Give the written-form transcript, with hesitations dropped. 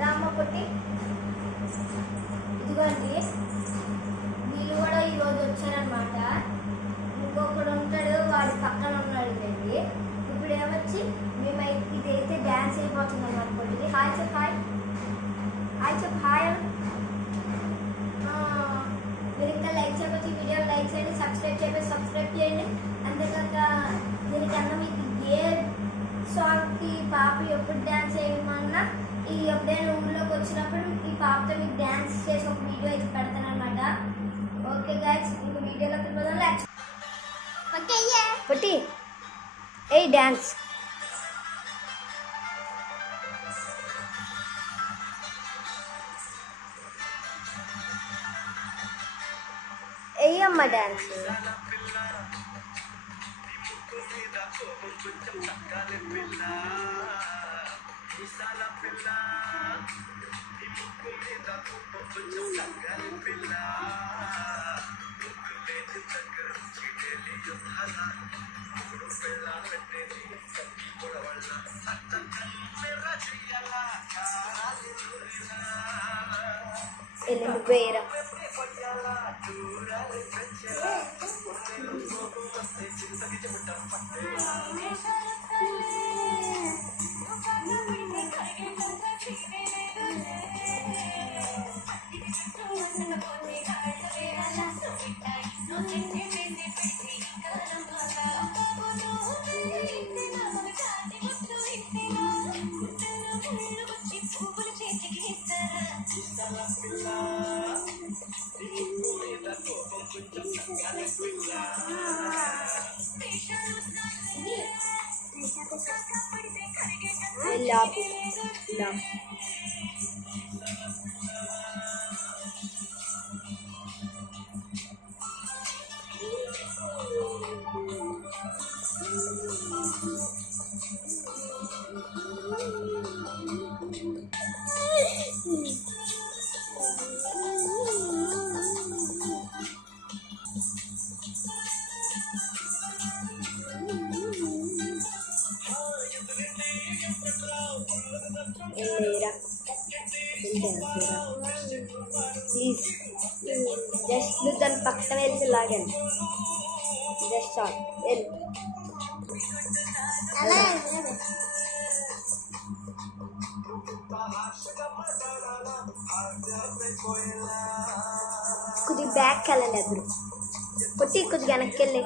రామపట్టి ఇదిగోండి, వీళ్ళు కూడా ఈరోజు వచ్చారనమాట. ఇంకొకడు ఉంటాడు, వాడి పక్కన ఉన్నాడు వెళ్ళి. ఇప్పుడు ఏమొచ్చి మేమైతే ఇదైతే డ్యాన్స్ అయిపోతున్నాం అనుకోండి. హాయ్ చెప్పు, హాయ్ హాయ్ చెప్పు, హాయ్. మీరు ఇంకా లైక్ చేయకపోతే ఈ వీడియో లైక్ చేయండి, సబ్స్క్రైబ్ చేయండి. అంతేకాక దీనికన్నా మీకు ఏ సాంగ్కి పాప ఎప్పుడు డ్యాన్స్ చేయమన్నా ఈ ఎప్పుడైనా ఊళ్ళోకి వచ్చినప్పుడు ఈ పాపతో మీకు డ్యాన్స్ చేసి ఒక వీడియో అయితే పెడతాను అనమాట. ఓకే గైస్, ఇంక వీడియోలోకి వెళ్ళిపోదాం. పట్టి ఏ డ్యాన్స్ ఏయమ్మ డ్యాన్స్. ఎల్లుండి పోయిరా. జస్ట్ దాని పక్కన వెళ్ళి లాగండి. జస్ట్ వెళ్ళి కొద్దిగా బ్యాక్ వెళ్ళండి. అప్పుడు కొద్దిగా వెనక్కి వెళ్ళి